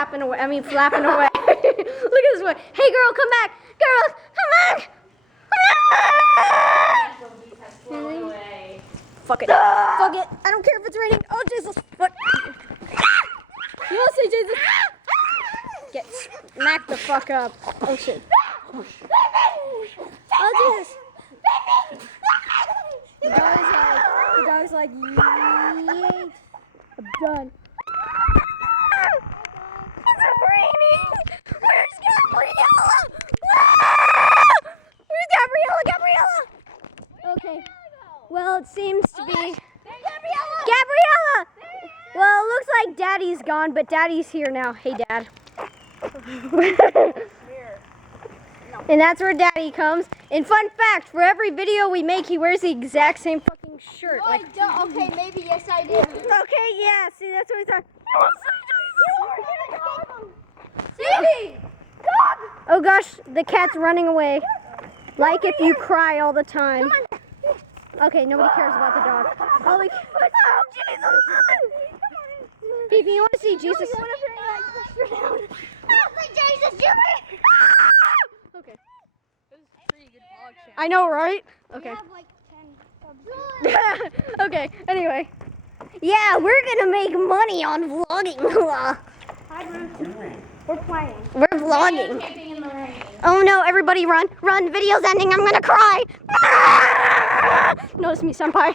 flapping away. Look at this way. Hey, girl, come back. Girl, come back. Fuck it. Fuck it. I don't care if it's raining. Oh, Jesus. Fuck. You want to say Jesus? Get smacked the fuck up. Oh, shit. Oh, Jesus. The dog's like, yeet. I'm done. It's raining. Where's Gabriella? Where's Gabriella? Okay. Well, it seems to be Gabriella. Well, it looks like Daddy's gone, but Daddy's here now. Hey, Dad. And that's where Daddy comes. And fun fact, for every video we make, he wears the exact same fucking shirt. No, I don't. Okay, maybe yes I did. Okay, yeah. See, that's what we thought. See? Oh gosh, the cat's running away. Like if you cry all the time. Okay, nobody cares about the dog. Oh, Jesus! Phoebe, you want to see Jesus? Okay. I know, right? Okay. Okay, anyway. Yeah, we're gonna make money on vlogging. We're playing. We're vlogging. Oh no, everybody run. Run, video's ending, I'm gonna cry. Notice me, senpai.